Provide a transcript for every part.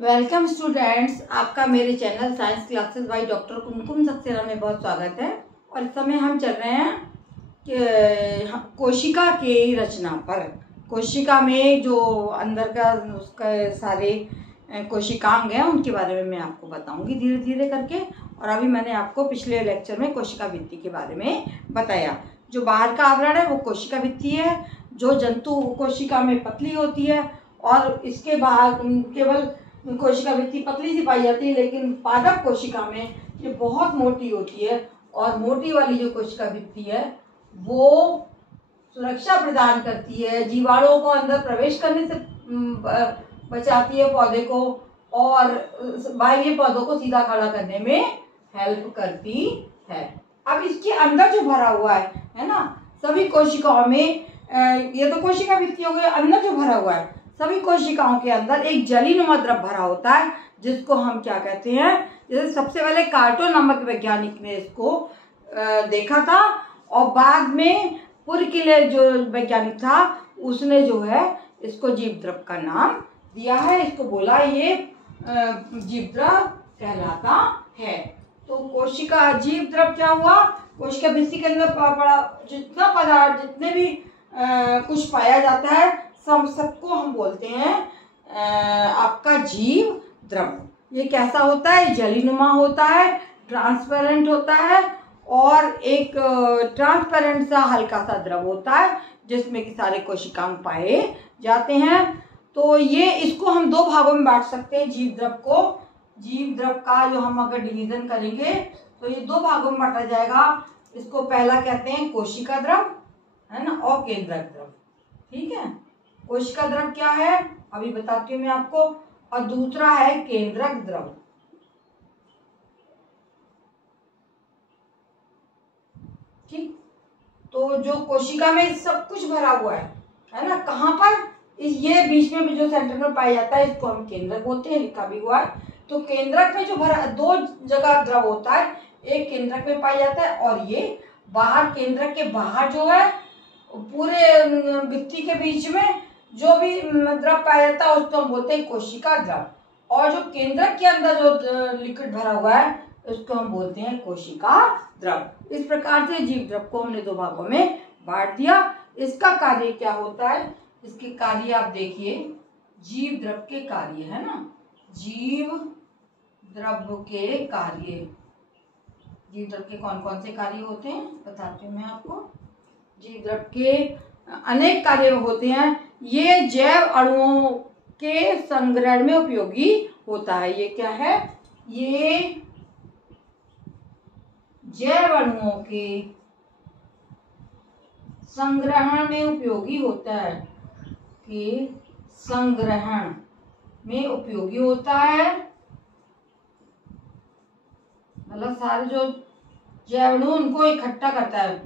Welcome students, आपका मेरे channel science classes by doctor Kumkum Saxena में बहुत स्वागत है। और इस समय हम चल रहे हैं कि कोशिका की रचना पर। कोशिका में जो अंदर का उसका सारे कोशिकांग हैं उनके बारे में मैं आपको बताऊंगी धीरे धीरे करके। और अभी मैंने आपको पिछले लेक्चर में कोशिका भित्ति के बारे में बताया। जो बाहर का आवरण है वो कोशिका भित्ति है, जो जंतु कोशिका में पतली होती है और इसके बाहर केवल कोशिका भित्ति पतली सी पाई जाती है, लेकिन पादप कोशिका में ये बहुत मोटी होती है। और मोटी वाली जो कोशिका भित्ति है वो सुरक्षा प्रदान करती है, जीवाणुओं को अंदर प्रवेश करने से बचाती है पौधे को, और बाह्य पौधों को सीधा खड़ा करने में हेल्प करती है। अब इसके अंदर जो भरा हुआ है ना, सभी कोशिकाओं में ये तो कोशिका भित्ति हो गई। अंदर जो भरा हुआ है, सभी कोशिकाओं के अंदर एक जलीनुमा द्रव भरा होता है, जिसको हम क्या कहते हैं। जैसे सबसे पहले कार्टो नामक वैज्ञानिक ने इसको देखा था, और बाद में पुरकिले जो वैज्ञानिक था उसने जो है इसको जीव द्रव का नाम दिया है। इसको बोला ये जीव द्रव कहलाता है। तो कोशिका जीव द्रव क्या हुआ, कोशिका भित्ति के अंदर पड़ा जितना पदार्थ, जितने भी कुछ पाया जाता है, सबको हम बोलते हैं आपका जीव द्रव। ये कैसा होता है, जलीनुमा होता है, ट्रांसपेरेंट होता है, और एक ट्रांसपेरेंट सा हल्का सा द्रव होता है जिसमें कि सारे कोशिकांग पाए जाते हैं। तो ये इसको हम दो भागों में बांट सकते हैं जीव द्रव को। जीव द्रव का जो हम अगर डिवीजन करेंगे तो ये दो भागों में बांटा जाएगा। इसको पहला कहते हैं कोशिका द्रव, है ना, और केंद्रक द्रव। ठीक है, कोशिका द्रव क्या है अभी बताती हूँ मैं आपको, और दूसरा है केंद्रक द्रव। ठीक, तो जो कोशिका में सब कुछ भरा हुआ है ना, कहाँ पर, ये बीच में भी जो सेंटर में पाया जाता है इसको हम केंद्रक बोलते हैं, लिखा भी हुआ है। तो केंद्रक में जो भरा, दो जगह द्रव होता है, एक केंद्रक में पाया जाता है और ये बाहर, केंद्रक के बाहर जो है पूरे भित्ति के बीच में जो भी द्रव पाया जाता है उसको हम बोलते हैं कोशिका द्रव। और जो केंद्रक के अंदर जो लिक्विड भरा हुआ है उसको हम बोलते हैं कोशिका द्रव। इस प्रकार से जीव द्रव को हमने दो भागों में बांट दिया। इसका कार्य क्या होता है, इसके कार्य आप देखिए। जीव द्रव के कार्य है ना, जीव द्रव के कार्य, जीव द्रव के कौन कौन से कार्य होते हैं बताती हूँ मैं आपको। जीव द्रव के अनेक कार्य होते हैं। ये जैव अणुओं के संग्रहण में उपयोगी होता है। ये क्या है, ये जैव अणुओं के संग्रहण में उपयोगी होता है, कि संग्रहण में उपयोगी होता है। मतलब सारे जो जैव अणु उनको इकट्ठा करता है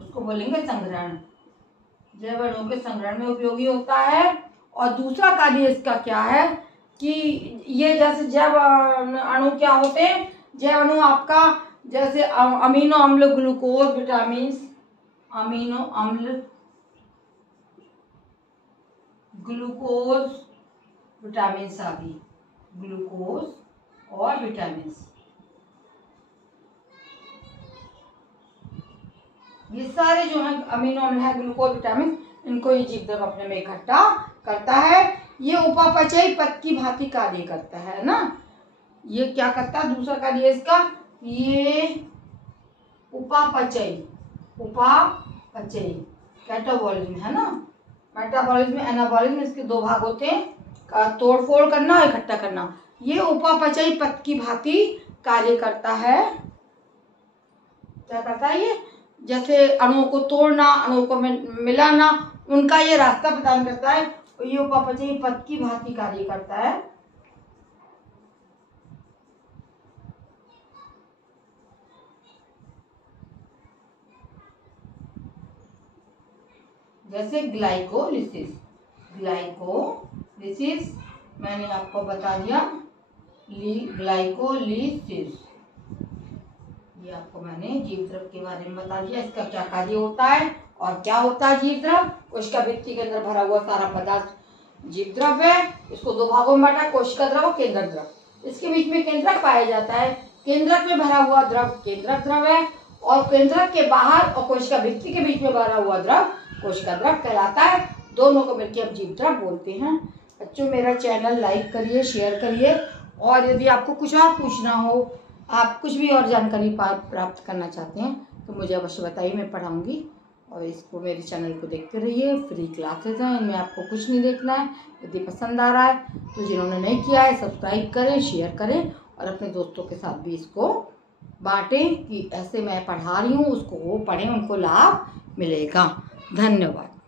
उसको बोलेंगे संग्रहण। जैव अणुओं के संग्रहण में उपयोगी होता है। और दूसरा कार्य इसका क्या है कि ये जैसे जैव अणु क्या होते हैं, जैव अणु आपका जैसे अमीनो अम्ल, ग्लूकोज, विटामिन, अमीनो अम्ल, ग्लूकोज, विटामिन आदि, ग्लूकोज और विटामिन, ये सारे जो है अमीनो अम्ल है, ग्लूकोज, विटामिन, इनको ये जीव द्रव अपने में इकट्ठा करता है। ये उपापचयी पथ की भांति कार्य करता है ना। ये क्या करता है, दूसरा कार्य इसका, ये उपापचयी, कैटाबॉलिज्म है ना, मेटाबॉलिज्म, एनाबॉलिज्म, इसके दो भाग होते हैं, तोड़फोड़ करना और इकट्ठा करना। ये उपापचयी पथ की भांति कार्य करता है। क्या करता है ये, जैसे अणुओं को तोड़ना, अणुओं को मिलाना, उनका ये रास्ता प्रदान करता है। ये उपापचयी पथ की भांति कार्य करता है। जैसे ग्लाइकोलिसिस, ग्लाइकोलिसिस मैंने आपको बता दिया, ग्लाइकोलिसिस ये आपको मैंने जीव द्रव के बारे में बता दिया। इसका क्या कार्य होता है और क्या होता है जीव द्रव। उसका भित्ति के अंदर भरा हुआ सारा पदार्थ जीव द्रव है, इसको दो भागों में बांटा, कोशिका द्रव और केंद्रक द्रव। इसके बीच में केंद्रक पाया जाता है। केंद्रक में भरा हुआ द्रव केंद्रक द्रव है और केंद्रक के बाहर और कोशिका भित्ति के बीच में भरा हुआ द्रव कोशिका द्रव कहलाता है। दोनों को मिलकर हम जीव द्रव बोलते हैं। बच्चों, मेरा चैनल लाइक करिए, शेयर करिए और यदि आपको कुछ और पूछना हो, आप कुछ भी और जानकारी प्राप्त करना चाहते हैं तो मुझे अवश्य बताइए, मैं पढ़ाऊँगी। और इसको मेरे चैनल को देखते रहिए, फ्री क्लासेस हैं, इनमें आपको कुछ नहीं देखना है। यदि पसंद आ रहा है तो जिन्होंने नहीं किया है सब्सक्राइब करें, शेयर करें और अपने दोस्तों के साथ भी इसको बांटें कि ऐसे मैं पढ़ा रही हूँ, उसको वो पढ़ें, उनको लाभ मिलेगा। धन्यवाद।